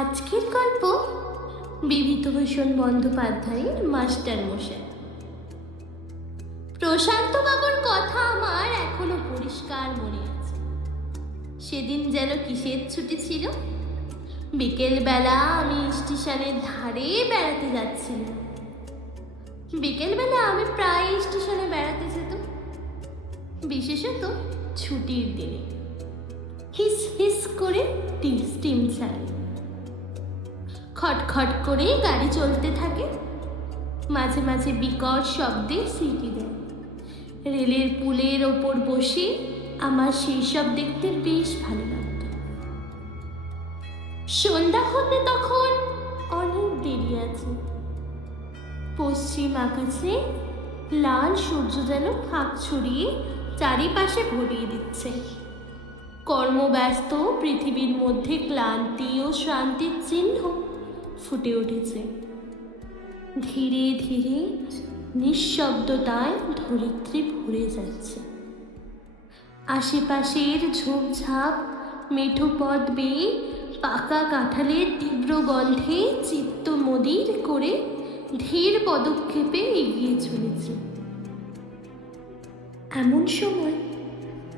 আজকের গল্প বিভূতিভূষণ বন্দ্যোপাধ্যায়ের মাস্টার মশাই। প্রশান্ত বাবুর কথা আমার এখনো পরিষ্কার মনে আছে। সেদিন যেন কিসের ছুটি ছিল। বিকেলবেলা আমি স্টেশনের ধারে বেড়াতে যাচ্ছিলাম। বিকেলবেলা আমি প্রায় স্টেশনে বেড়াতে যেতাম, বিশেষত ছুটির দিনে। হিস হিস করে স্টিম চালাই, খটখট করে গাড়ি চলতে থাকে, মাঝে মাঝে বিকট শব্দে সিটি দেয়। রেলের পুলের ওপর বসে আমার সেই সব দেখতে বেশ ভালো লাগতো। সন্ধ্যা হতে তখন অনেক দেরি আছে। পশ্চিম আকাশে লাল সূর্য যেন ফাঁক ছড়িয়ে চারিপাশে ভরিয়ে দিচ্ছে। কর্মব্যস্ত পৃথিবীর মধ্যে ক্লান্তি ও শ্রান্তির চিহ্ন ফুটে উঠেছে। ধীরে ধীরে নিঃশব্দতায় ধরিত্রী ভরে যাচ্ছে। আশেপাশের ঝোপঝাপ মেঠো পথ বেয়ে পাকা কাঁঠালের তীব্র গন্ধে চিত্ত মদির করে ধীর পদক্ষেপে এগিয়ে চলেছে। এমন সময়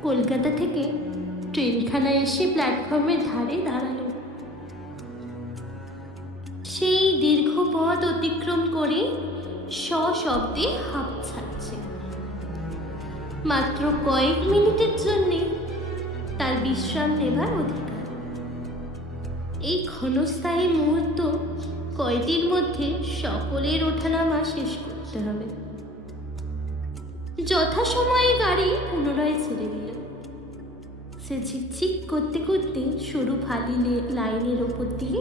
কলকাতা থেকে ট্রেনখানা এসে প্ল্যাটফর্মের ধারে দাঁড়ালো। সেই দীর্ঘ পথ অতিক্রম করে সশব্দে হাঁপ ছাড়ছে। মাত্র কয়েক মিনিটের জন্যে তার বিশ্রাম নেবার অধিকার। এই ক্ষণস্থায়ী মুহূর্ত কয়টির মধ্যে সকলের ওঠানামা শেষ করতে হবে। যথাসময়ে গাড়ি পুনরায় ছেড়ে দিল। সে ঝিকঝিক করতে করতে সরু ফালি লাইনের ওপর দিয়ে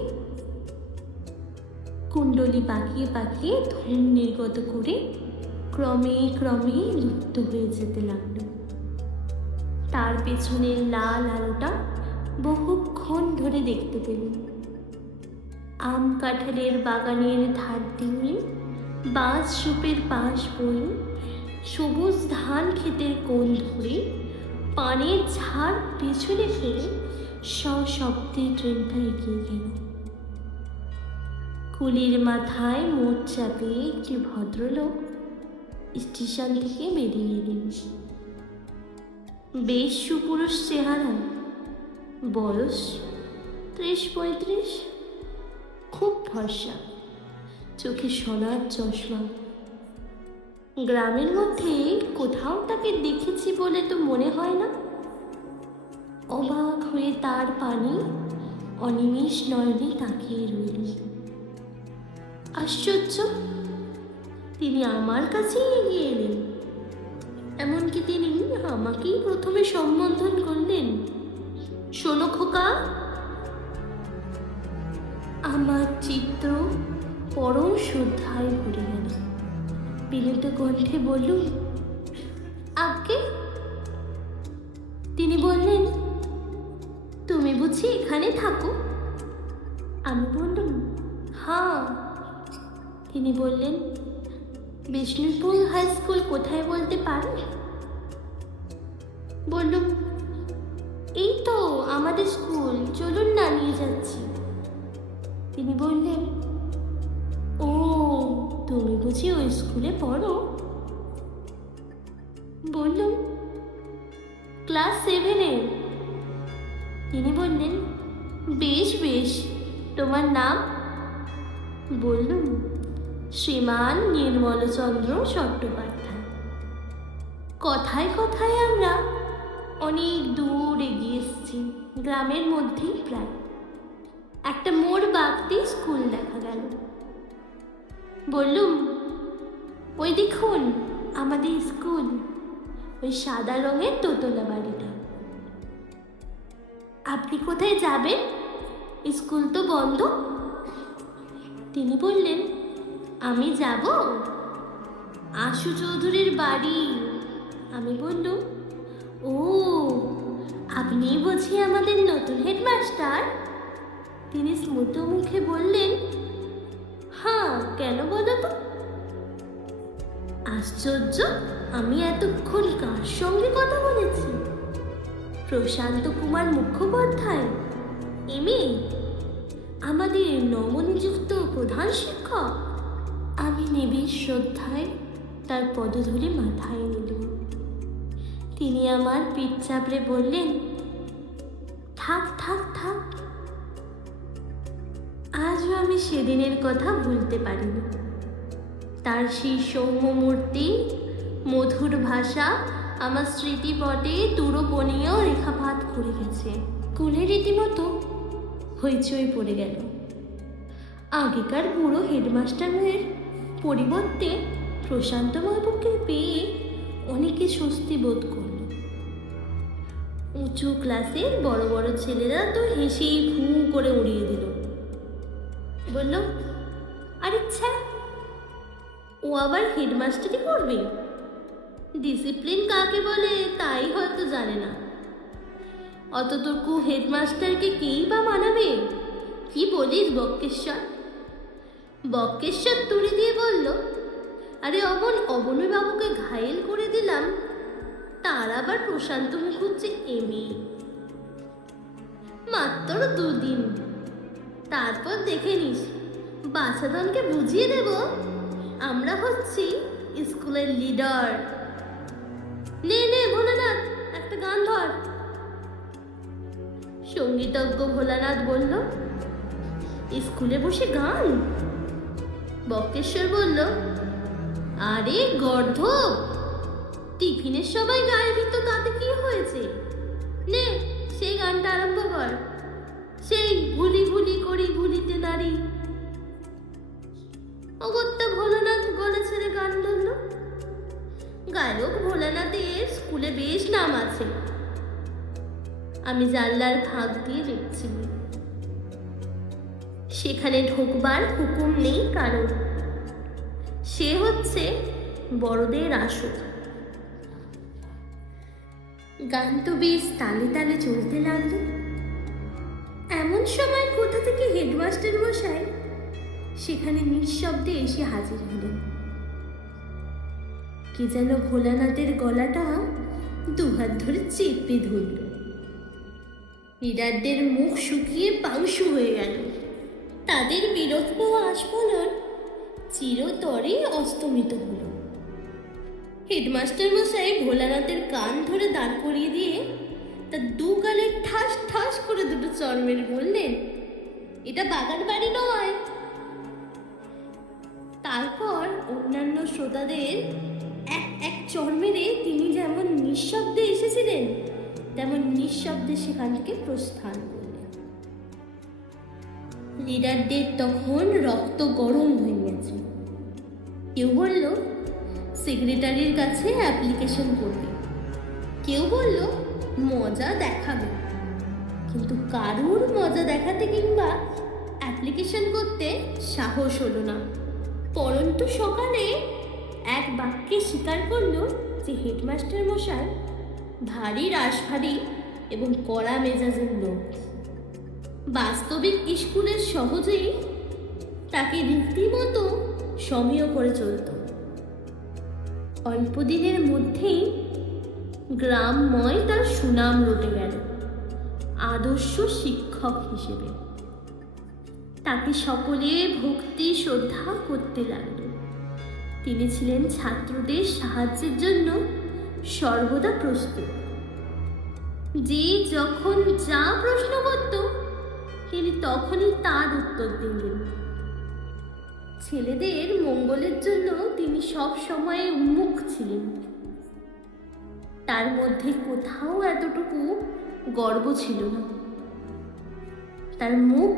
কুণ্ডলি পাকিয়ে পাকিয়ে ধূম নির্গত করে ক্রমে ক্রমে লুপ্ত হয়ে যেতে লাগল। তার পেছনের লাল আলোটা বহুক্ষণ ধরে দেখতে পেলেন। আম কাঁঠালের বাগানের ধার দিয়ে বাঁশ সুপের পাশ বয়ে সবুজ ধান ক্ষেতের কোণ ধরে পানের ঝাড় পেছনে ফেলে সশব্দে ট্রেনটা এগিয়ে গেল। কুলির মাথায় মোট চাপিয়ে একটি ভদ্রলোক স্টেশন থেকে বেরিয়ে এলেন। বেশ সুপুরুষ চেহারা, বয়স 30-35, খুব ফর্সা, চোখে সোনার চশমা। গ্রামের মধ্যে কোথাও তাকে দেখেছি বলে তো মনে হয় না। অবাক হয়ে তার পানে অনিমেষ নয়নে তাকিয়ে রইল। আশ্চর্য, তিনি আমার কাছেই এগিয়ে এলেন। এমনকি তিনি আমাকেই প্রথমে সম্বোধন করলেন, শোনো খোকা। আমার চিত্র পরম শ্রদ্ধায় ভরে গেল। বিনীত কণ্ঠে বললুম, আজ্ঞে। তিনি বললেন, তুমি বুঝি এখানে থাকো? আমি বললুম, হ্যাঁ। তিনি বললেন, বিষ্ণুপুর হাই স্কুল কোথায় বলতে পারো? বললুম, এই তো আমাদের স্কুল, চলুন না, নিয়ে যাচ্ছি। তিনি বললেন, ও, তুমি বুঝি ওই স্কুলে পড়ো? বললুম, ক্লাস 7-এ। তিনি বললেন, বেশ বেশ, তোমার নাম? বললুম, শ্রীমান নির্মলচন্দ্র চট্টোপাধ্যায়। কথায় কথায় আমরা অনেক দূর এগিয়ে এসেছি। গ্রামের মধ্যেই প্রায় একটা মোড় বাঁকতে স্কুল দেখা গেল। বললুম, ওই দেখুন আমাদের স্কুল, ওই সাদা রঙের দোতলা বাড়িটা। আপনি কোথায় যাবেন? স্কুল তো বন্ধ। তিনি বললেন, আমি যাব আশু চৌধুরীর বাড়ি। আমি বললুম, ও, আপনি বুঝি আমাদের নতুন হেডমাস্টার? তিনি স্মুত মুখে বললেন, হ্যাঁ, কেন বলো তো? আশ্চর্য, আমি এতক্ষণ কার সঙ্গে কথা বলেছি? প্রশান্ত কুমার মুখোপাধ্যায়, এমএ। আমি আমাদের নবনিযুক্ত প্রধান শিক্ষক। আমি নিবিড় শ্রদ্ধায় তার পদধূলি মাথায় নিলাম। তিনি আমার পিঠ চাপড়ে বললেন, থাক থাক থাক। আজও আমি সেদিনের কথা ভুলতে পারিনি। তার সেই সৌম্য মূর্তি, মধুর ভাষা আমার স্মৃতিপটে তুরোপনীয় রেখাপাত করে গেছে। স্কুলে রীতিমতো হইচই পড়ে গেল। আগেকার বুড়ো হেডমাস্টারের পরিবর্তে প্রশান্ত বাবুকে পেয়ে অনেকে স্বস্তি বোধ করল। উঁচু ক্লাসের বড় বড় ছেলেরা তো হেসেই ফু করে উড়িয়ে দিল। বলল, আরে ছ্যা, ও আবার হেডমাস্টারই করবে? ডিসিপ্লিন কাকে বলে তাই হয়তো জানে না। অতটুকু হেডমাস্টারকে কেই বা মানাবে? কি বলিস বক্কেশ্বর? বক্কেশ্বর তুড়ি দিয়ে বলল, আরে অবনী বাবুকে ঘায়েল করে দিলাম, তার আবার প্রশান্ত মুখুজ্জি এমএ, মাত্র 2 দিন। তারপর দেখে নিস, বাছাধনকে বুঝিয়ে দেব আমরা হচ্ছি স্কুলের লিডার। নে নে ভোলানাথ, একটা গান ধর। সঙ্গীতজ্ঞ ভোলানাথ বলল, স্কুলে বসে গান? বক্কেশ্বর বলল, আরে গর্ধব, টিফিনের সবাই গাইবি তো, তাতে কি হয়েছে? নে সেই গানটা আরম্ভ কর, সেই ভুলি ভুলি করি ভুলিতে নারী। অগত্যা ভোলানাথ গলা ছেড়ে গান ধরল। গায়ক ভোলানাথের স্কুলে বেশ নাম আছে। আমি জানলার ফাঁক দিয়ে দেখছি। সেখানে ঢোকবার হুকুম নেই কারণ। সে হচ্ছে বড়দের আসর। গান তো বেশ তালে তালে চলতে লাগলো। এমন সময় কোথা থেকে হেডমাস্টার মশাই সেখানে নিঃশব্দে এসে হাজির হলেন। কি যেন ভোলানাথের গলাটা 2 হাত ধরে চেপে ধরল। লিডারদের মুখ শুকিয়ে পাংশু হয়ে গেল। তাদের বীরত্ব আস্ফলন চিরতরে অস্তমিত হল। হেডমাস্টার মশাই ভোলানাথের কান ধরে দাঁড় করিয়ে দিয়ে তার 2 গালে ঠাস ঠাস করে 2 চড় মেরে বললেন, এটা বাগান বাড়ি নয়। তারপর অন্যান্য শ্রোতাদের এক চড় মেরে তিনি যেমন নিঃশব্দে এসেছিলেন তেমন নিঃশব্দে সেখান থেকে প্রস্থান করলেন। লিডারদের তখন রক্ত গরম হয়ে গেছে। কেউ বলল সেক্রেটারির কাছে অ্যাপ্লিকেশন করবে, কেউ বলল মজা দেখাবে। কিন্তু কারুর মজা দেখাতে কিংবা অ্যাপ্লিকেশন করতে সাহস হলো না। পরন্তু সকালে এক বাক্যে স্বীকার করল যে হেডমাস্টার মশাই ভারী রাশভারী এবং কড়া মেজাজের লোক। বাস্তবিক স্কুলের সহজেই তাকে রীতিমতো সমীহ করে চলত। অল্প দিনের মধ্যেই গ্রামময় তার সুনাম রটে গেল আদর্শ শিক্ষক হিসেবে। তাকে সকলে ভক্তি শ্রদ্ধা করতে লাগলো। তিনি ছিলেন ছাত্রদের সাহায্যের জন্য সর্বদা প্রস্তুত। যে যখন যা প্রশ্ন করত তিনি তখনই তার উত্তর দিলেন। ছেলেদের মঙ্গলের জন্য তিনি সব সময় উন্মুখ ছিলেন। তার মধ্যে কোথাও এতটুকু গর্ব ছিল না। তার মুখ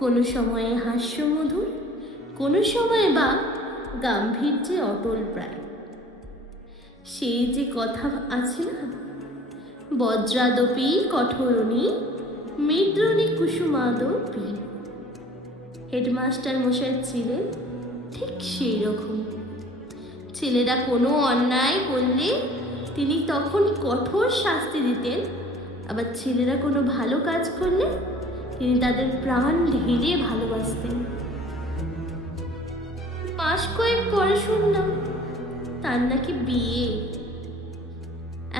কোনো সময়ে হাস্যমধুর, কোনো সময় বা গাম্ভীর্যে অটল প্রায়। সেই যে কথা আছে না, বজ্রাদপি কঠোরণী মৃদ্রণী কুসুমাদপি। হেডমাস্টার মশাই ছিলেন ঠিক সেই রকম। ছেলেরা কোনো অন্যায় করলে তিনি তখন কঠোর শাস্তি দিতেন, আবার ছেলেরা কোনো ভালো কাজ করলে তিনি তাদের প্রাণ ঢেলে ভালোবাসতেন। মাস কয়েক পরে শুনলাম তার নাকি বিয়ে।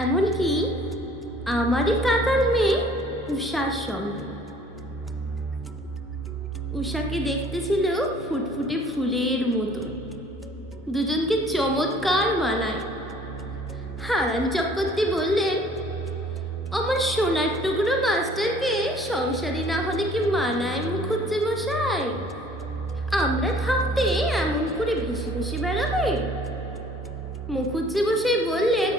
এমনকি আমারই কাকার মেয়ে উষার সঙ্গে। উষাকে দেখতে ছিল ফুটফুটে ফুলের মতো, দুজনকে চমৎকার মানায়। হারান চক্রবর্তী বললেন, আমার সোনার টুকরো মাস্টারকে সংসারী না হলে কি মানায় মুখুজ্জে মশাই? আমরা থাকতে এমন করে ভেসে ভেসে বেড়াবে? মুখুজ্জে মশাই বললেন,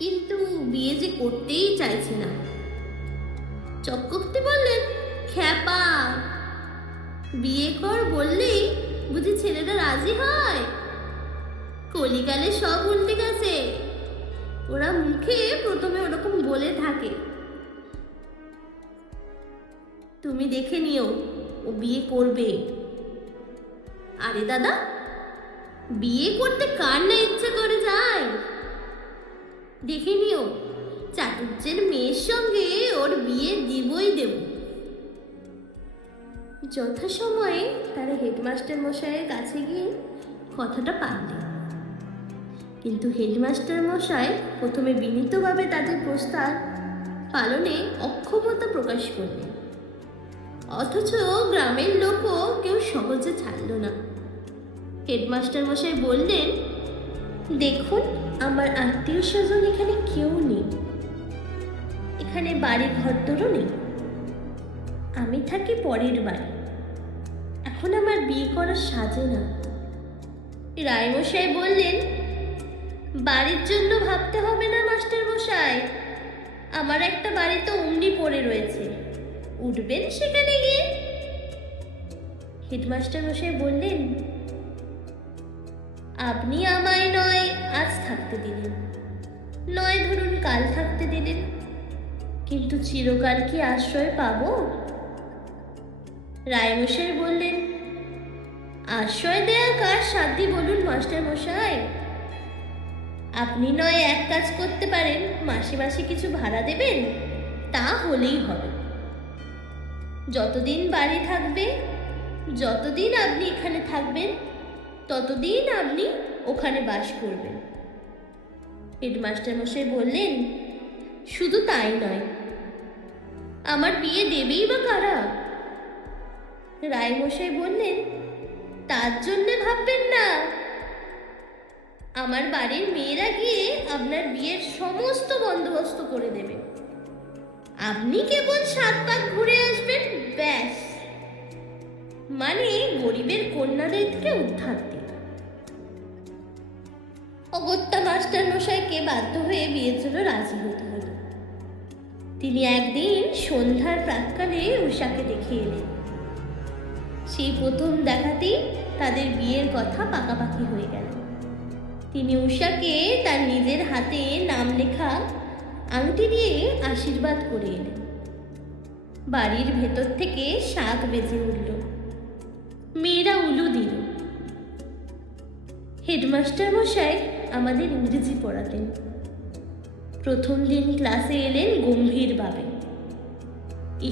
কিন্তু বিয়ে যে করতেই চাইছে না। চক্রবর্তী বললেন, খ্যাপা, বিয়ে কর বললেই বুঝি ছেলেটা রাজি হয়? কলিকালে সব উল্টে গেছে, ওরা মুখে প্রথমে ওরকম বলে থাকে। তুমি দেখে নিও, ও বিয়ে করবে। আরে দাদা, বিয়ে করতে কার না ইচ্ছা করে যায়? দেখে নিও, চাটুর্যের মেয়ের সঙ্গে ওর বিয়ে দিবই দেব। যথাসময়ে তারা হেডমাস্টার মশাইয়ের কাছে গিয়ে কথাটা পারলেন, কিন্তু হেডমাস্টার মশাই প্রথমে বিনীতভাবে তাদের প্রস্তাব পালনে অক্ষমতা প্রকাশ করলেন, অথচ গ্রামের লোকও কেউ সহজে ছাড়ল না। হেডমাস্টার মশাই বললেন, দেখুন, আমার আত্মীয় স্বজন এখানে কেউ নেই, এখানে বাড়ি ঘরদোরও নেই, আমি থাকি পরের বাড়ি, এখন আমার বিয়ে করার সাজে না। রায়মশাই বললেন, বাড়ির জন্য ভাবতে হবে না মাস্টার মশাই, আমার একটা বাড়ি তো অমনি পড়ে রয়েছে, উঠবেন সেখানে গিয়ে। হেডমাস্টার মশাই বললেন, আপনি আমায় নয় আজ থাকতে দিলেন, নয় ধরুন কাল থাকতে দিলেন, কিন্তু চিরকাল কি আশ্রয় পাবো? রায়মশাই বললেন, আশ্রয় দেয়া কার সাধ্যি বলুন মাস্টার মশাই? আপনি নয় এক কাজ করতে পারেন, মাসে মাসে কিছু ভাড়া দেবেন, তা হলেই হবে। যতদিন বাড়ি থাকবে, যতদিন আপনি এখানে থাকবেন, ততদিন আপনি ওখানে বাস করবেন। হেডমাস্টার মশাই বললেন, শুধু তাই নয়, আমার বিয়ে দেবেই বা কারা? রায়মশাই বললেন, তার জন্যে ভাববেন না, আমার বাড়ির মেয়েরা গিয়ে আপনার বিয়ের সমস্ত বন্দোবস্ত করে দেবে, আপনি কেবল 7 পাক ঘুরে আসবেন, ব্যাস। মানে গরিবের কন্যাদের থেকে উদ্ধার দিন। অগত্যা মাস্টার মশাইকে বাধ্য হয়ে বিয়ের জন্য রাজি হতে হলো। তিনি একদিন সন্ধ্যার প্রাক্কালে উষাকে দেখে এলেন। সেই প্রথম দেখাতেই তাদের বিয়ের কথা পাকাপাকি হয়ে গেল। তিনি উষাকে তার নিজের হাতে নাম লেখা আংটি দিয়ে আশীর্বাদ করে এলেন। বাড়ির ভেতর থেকে শাঁখ বেজে উঠল, মেয়েরা উলু দিল। হেডমাস্টার মশাই আমাদের ইংরেজি পড়াতেন। প্রথম দিন ক্লাসে এলেন গম্ভীরভাবে।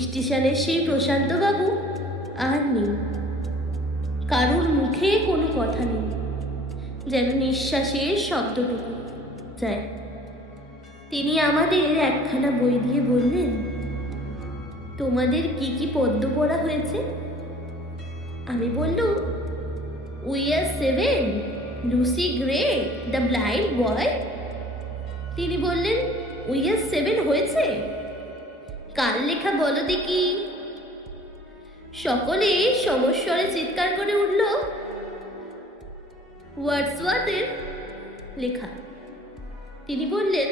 স্টেশনের সেই প্রশান্তবাবু আর নেই, কারুর মুখে কোনো কথা নেই, যেন নিঃশ্বাসের শব্দটুকু যায়। তিনি আমাদের একখানা বই দিয়ে বললেন, তোমাদের কি কি পদ্য পড়া হয়েছে? আমি বললুম, we are 7, Lucy grey, the blind বয়। তিনি বললেন, উই আর 7 হয়েছে? কার লেখা বলো দেখি? সকলে সমস্বরে চিৎকার করে উঠল, ওয়ার্ডসওয়ার্থের লেখা। তিনি বললেন,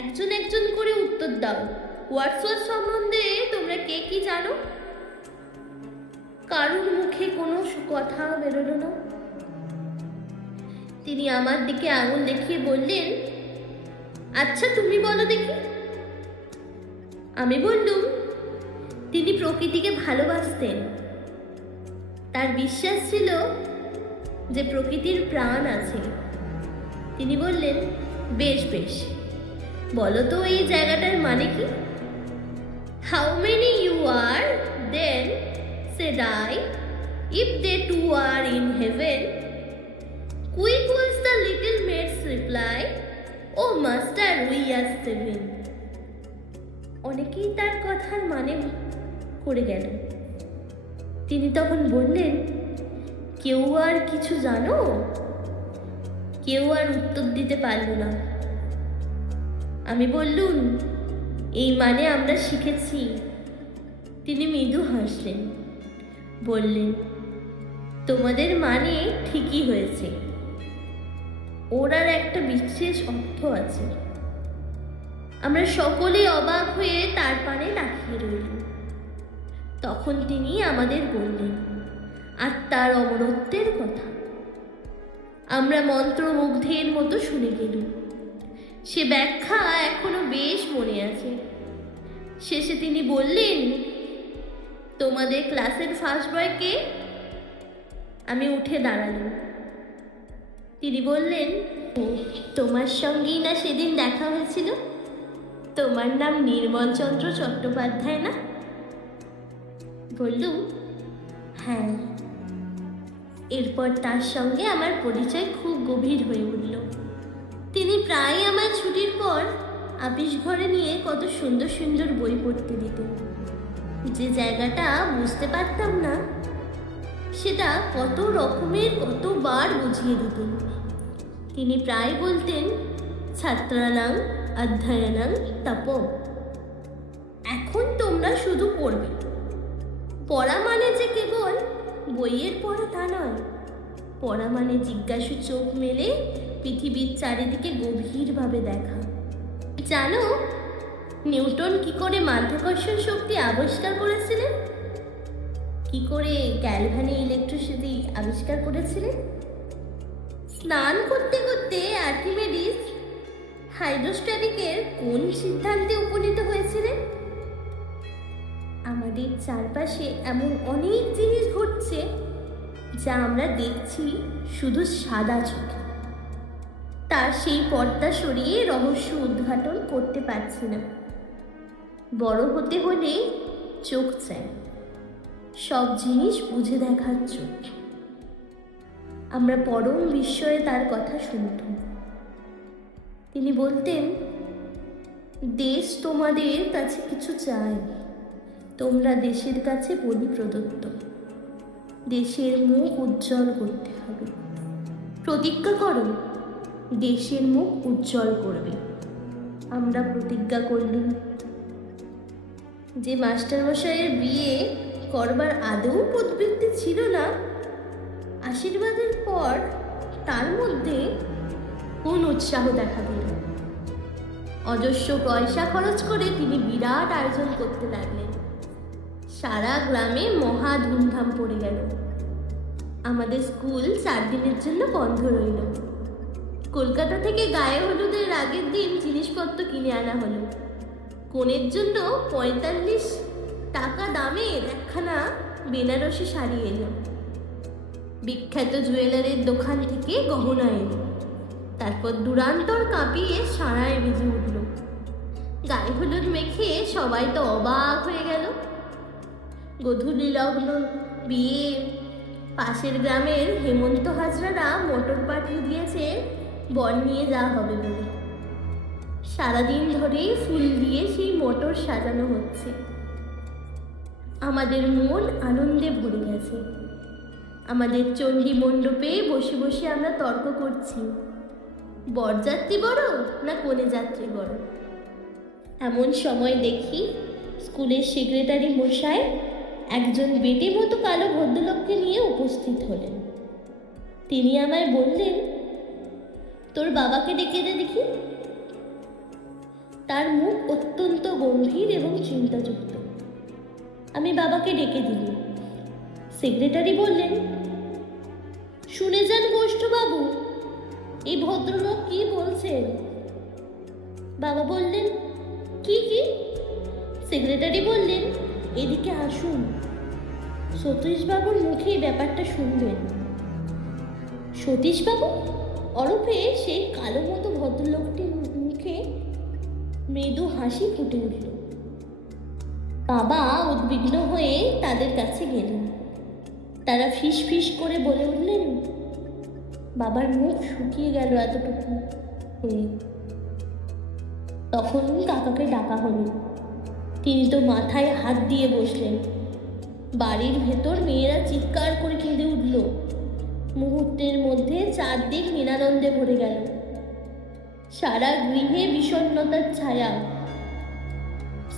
একজন একজন করে উত্তর দাও, ওয়ার্ডসওয়ার্থ সম্বন্ধে তোমরা কে কি জানো? কারুর মুখে কোনো কথা বেরোলো না। তিনি আমার দিকে আঙুল দেখিয়ে বললেন, আচ্ছা তুমি বলো দেখি। আমি বললুম, তিনি প্রকৃতিকে ভালোবাসতেন। তার বিশ্বাস ছিল যে প্রকৃতির প্রাণ আছে। তিনি বললেন, বেশ বেশ, বলো তো এই জায়গাটার মানে কি? How many you are then, said I, if they two are in heaven? Quick was the little maid's reply, oh master, we are 7. অনেকেই তার কথার মানে করে গেল। তিনি তখন বললেন, কেউ আর কিছু জানো? কেউ আর উত্তর দিতে পারল না। আমি বললুম, এই মানে আমরা শিখেছি। তিনি মৃদু হাসলেন, বললেন, তোমাদের মানে ঠিকই হয়েছে, ওর আর একটা বিশেষ অর্থ আছে। আমরা সকলে অবাক হয়ে তার পানে তাকিয়ে রইলাম। তখন তিনি আমাদের বললেন আত্মার অমরত্বের কথা। আমরা মন্ত্রমুগ্ধের মতো শুনে গেলুম। সে ব্যাখ্যা এখনো বেশ মনে আছে। শেষে তিনি বললেন, তোমাদের ক্লাসের ফার্স্ট বয় কে? আমি উঠে দাঁড়ালাম। তিনি বললেন, তোমার সঙ্গেই না সেদিন দেখা হয়েছিল? তোমার নাম নির্মলচন্দ্র চট্টোপাধ্যায় না? বললুম, হ্যাঁ। এরপর তার সঙ্গে আমার পরিচয় খুব গভীর হয়ে উঠল। তিনি প্রায় আমার ছুটির পর আপিস ঘরে নিয়ে কত সুন্দর সুন্দর বই পড়তে দিতেন। যে জায়গাটা বুঝতে পারতাম না, সেটা কত রকমের কতবার বুঝিয়ে দিতেন। তিনি প্রায় বলতেন, ছাত্রানাং অধ্যয়নাং তপ। এখন তোমরা শুধু পড়বে। পড়া মানে যে কেবল বইয়ের পড়া তা নয়। পড়া মানে জিজ্ঞাসু চোখ মেলে পৃথিবীর চারিদিকে গভীরভাবে দেখা। জানো নিউটন কি করে মাধ্যাকর্ষণ শক্তি আবিষ্কার করেছিলেন? কি করে গ্যালভানি ইলেকট্রিসিটি আবিষ্কার করেছিলেন? স্নান করতে করতে আর্কিমিডিস হাইড্রোস্ট্যাটিকের কোন সিদ্ধান্তে উপনীত হয়েছিলেন? আমাদের চারপাশে এমন অনেক জিনিস ঘটছে যা আমরা দেখছি শুধু সাদা চোখে। তার সেই পর্দা সরিয়ে রহস্য উদ্ঘাটন করতে পারছি না। বড় হতে হলে চোখ চাই, সব জিনিস বুঝে দেখার চোখ। আমরা পরম বিস্ময়ে তার কথা শুনতাম। তিনি বলতেন, দেশ তোমাদের কাছে কিছু চায়, তোমরা দেশের কাছে বলি প্রদত্ত। দেশের মুখ উজ্জ্বল করতে হবে। প্রতিজ্ঞা করো, দেশের মুখ উজ্জ্বল করবে। আমরা প্রতিজ্ঞা করলাম। যে মাস্টারমশাইয়ের বিয়ে করবার আদৌ প্রবৃত্তি ছিল না, আশীর্বাদের পর তার মধ্যে কোন উৎসাহ দেখা দিল। অজস্র পয়সা খরচ করে তিনি বিরাট আয়োজন করতে লাগলেন। সারা গ্রামে মহা ধুমধাম পড়ে গেল। আমাদের স্কুল 4 দিনের জন্য বন্ধ রইল। কলকাতা থেকে গায়ে হলুদের আগের দিন জিনিসপত্র কিনে আনা হলো। কনের জন্য 45 টাকা দামের একখানা বেনারসি শাড়ি এলো। বিখ্যাত জুয়েলারের দোকান থেকে গহনা এলো। তারপর দুরান্তর কাঁপিয়ে সারায় বেজে উঠল। গায়ে হলুদ মেখে সবাই তো অবাক হয়ে গেল। গোধূলি লগ্ন বিয়ে। পাশের গ্রামের হেমন্ত হাজরারা মোটর পাঠিয়ে দিয়েছে বর নিয়ে যাওয়া হবে বলে। সারাদিন ধরে ফুল দিয়ে সেই মোটর সাজানো হচ্ছে। আমাদের মন আনন্দে ভরে গেছে। আমাদের চণ্ডী মণ্ডপে বসে বসে আমরা তর্ক করছি, বরযাত্রী বড় না কনে যাত্রী বড়। এমন সময় দেখি স্কুলের সেক্রেটারি মশাই একজন বেটে মতো কালো ভদ্রলোককে নিয়ে উপস্থিত হলেন। তিনি আমায় বললেন, তোর বাবাকে ডেকে দে দেখি। তার মুখ অত্যন্ত গম্ভীর এবং চিন্তাযুক্ত। আমি বাবাকে ডেকে দিলাম। সেক্রেটারি বললেন, শুনে যান গোষ্ঠবাবু, এই ভদ্রলোক কি বলছেন। বাবা বললেন, কি কি? সেক্রেটারি বললেন, এদিকে আসুন, সতীশবাবুর মুখে ব্যাপারটা শুনবেন। সতীশবাবু ওরফে সেই কালো মতো ভদ্রলোকটির মুখে মৃদু হাসি ফুটে উঠল। বাবা উদ্বিগ্ন হয়ে তাদের কাছে গেলেন। তারা ফিস ফিস করে বলে উঠলেন। বাবার মুখ শুকিয়ে গেল এতটুকু হয়ে। তখন কাকাকে ডাকা হলো। তিনি তো মাথায় হাত দিয়ে বসলেন। বাড়ির ভেতর মেয়েরা চিৎকার করে কেঁদে উঠল। মুহূর্তের মধ্যে চারদিক নিরানন্দে ভরে গেল। সারা গৃহে বিষণ্ণতার ছায়া।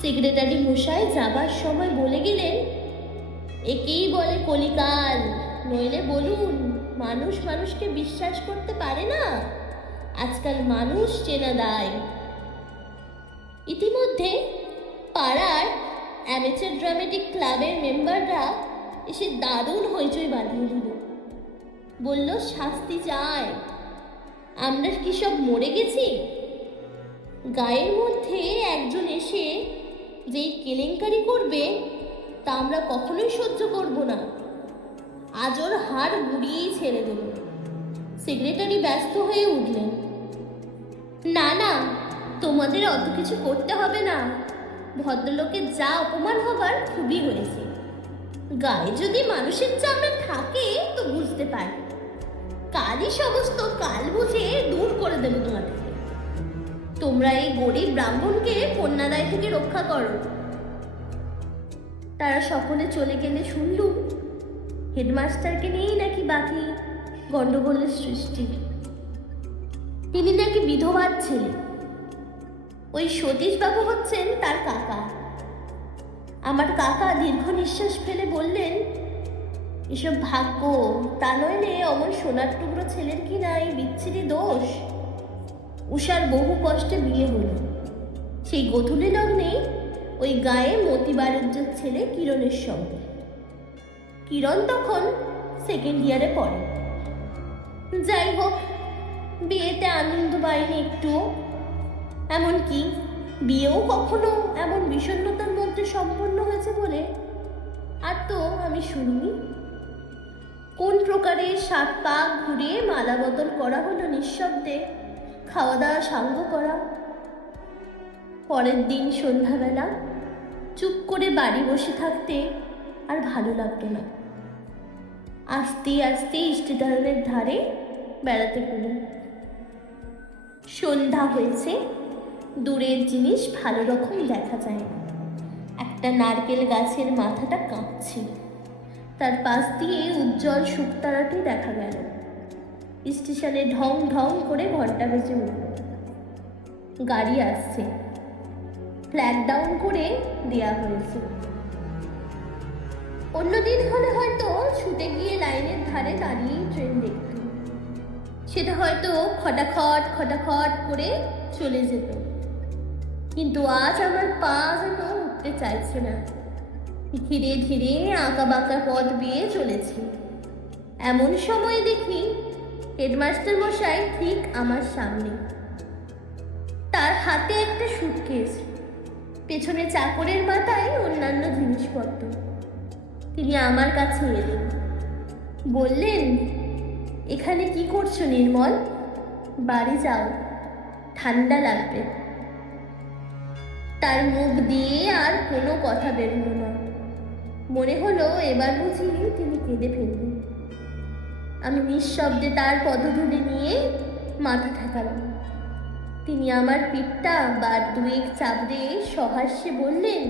সেক্রেটারি মশাই যাবার সময় বলে গেলেন, একেই বলে কলিকাল, নইলে বলুন মানুষ মানুষকে বিশ্বাস করতে পারে না। আজকাল মানুষ চেনা দায়। ইতিমধ্যে পাড়ার অ্যামেচার ড্রামেটিক ক্লাবের মেম্বাররা এসে দারুণ হইচই বাঁধিয়ে দিল। বলল শাস্তি চায়। আমরা কি সব মরে গেছি? গায়ের মধ্যে একজন এসে যেই কেলেঙ্কারি করবে তা আমরা কখনোই সহ্য করব না। আজ ওর হাড় গুড়িয়েই ছেড়ে দেব। সেক্রেটারি ব্যস্ত হয়ে উঠলেন, না না, তোমাদের অত কিছু করতে হবে না। ভদ্রলোকের যা অপমান হবার খুবই হয়েছে। গায়ে যদি মানুষের চামড়া থাকে তো বুঝতে পারি। কালই সমস্ত কাল বুঝে দূর করে দেব তোমাদের। তোমরা এই গরিব ব্রাহ্মণকে কন্যাদায় থেকে রক্ষা করো। তারা সকলে চলে গেলে শুনলুম হেডমাস্টারকে নিয়েই নাকি বাকি গন্ডগোলের সৃষ্টি। তিনি নাকি বিধবার ছেলে। ওই সতীশবাবু হচ্ছেন তার কাকা। আমার কাকা দীর্ঘ নিঃশ্বাস ফেলে বললেন, এসব ভাগ্য, তা নইলে অমন সোনার টুকরো ছেলের কি না এই বিচ্ছিরি দোষ। উষার বহু কষ্টে বিয়ে হলো। সেই গোধূলি লগ্নে ওই গায়ে মতিবাড়ির ছেলে কিরণের সঙ্গে। কিরণ তখন সেকেন্ড ইয়ারে পড়ে। যাই হোক, বিয়েতে আনন্দ পাইনি একটুও। এমনকি বিয়েও কখনো এমন বিষণ্ণতার মধ্যে সম্পন্ন হয়েছে বলে আর তো আমি শুনিনি। কোন প্রকারে 7 পাক ঘুরিয়ে মালা বদল করা হলো নিঃশব্দে, খাওয়া দাওয়া সাঙ্গ করা। পরের দিন সন্ধ্যাবেলা চুপ করে বাড়ি বসে থাকতে আর ভালো লাগতো না। আস্তে আস্তে ইষ্টিধারণের ধারে বেড়াতে গেলাম। সন্ধ্যা হয়েছে, দূরের জিনিস ভালো রকম দেখা যায় না। একটা নারকেল গাছের মাথাটা কাঁপছে, তার পাশ দিয়ে উজ্জ্বল শুকতারাটি দেখা গেল। স্টেশনে ঢং ঢং করে ঘন্টা বেজে উঠল। গাড়ি আসছে, ফ্ল্যাগ ডাউন করে দেয়া হয়েছে। অন্যদিন হলে হয়তো ছুটে গিয়ে লাইনের ধারে দাঁড়িয়েই ট্রেন দেখত। সেটা হয়তো খটাখট খটাখট করে চলে যেত। কিন্তু আজ আমার পা যেন উঠতে চাইছে না। ধীরে ধীরে আঁকা বাঁকা পথ বেয়ে চলেছি। এমন সময় দেখি হেডমাস্টার মশাই ঠিক আমার সামনে। তার হাতে একটা সুটকেস, পেছনে চাকরের মাথায় অন্যান্য জিনিসপত্র। তিনি আমার কাছে এলেন, বললেন, এখানে কি করছো নির্মল? বাড়ি যাও, ঠান্ডা লাগবে। তার মুখ দিয়ে আর কোনো কথা বেরোলো না। মনে হলো এবার বুঝি তিনি কেঁদে ফেলবেন। আমি নিঃশব্দে তার পদধূলি নিয়ে মাথা ঠেকালাম। তিনি আমার পিঠটা বার দুয়েক চাপড়ে সহাস্যে বললেন,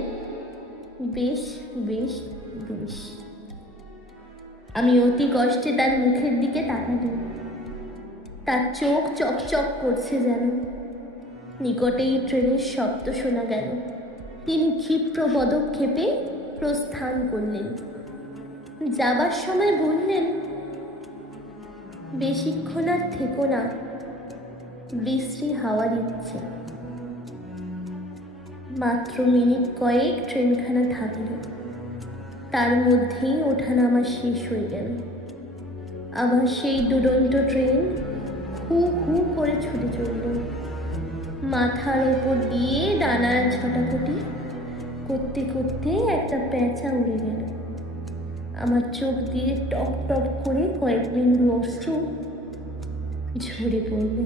বেশ বেশ বেশ। আমি অতি কষ্টে তার মুখের দিকে তাকালাম। তার চোখ চকচক করছে যেন। নিকটেই ট্রেনের শব্দ শোনা গেল। তিনি ক্ষিপ্র পদক্ষেপে প্রস্থান করলেন। যাবার সময় বললেন, বেশিক্ষণ আর থেকো না, বিশ্রী হাওয়া দিচ্ছে। মাত্র মিনিট কয়েক ট্রেনখানা থাকল। তার মধ্যেই ওঠানামা শেষ হয়ে গেল। আবার সেই দুরন্ত ট্রেন হু হু করে ছুটে চলল। মাথার ওপর দিয়ে ডানার ছটাফটি করতে করতে একটা পেঁচা উড়ে গেল। আমার চোখ দিয়ে টপ টপ করে কয়েক বিন্দু অশ্রু ঝরে পড়ল।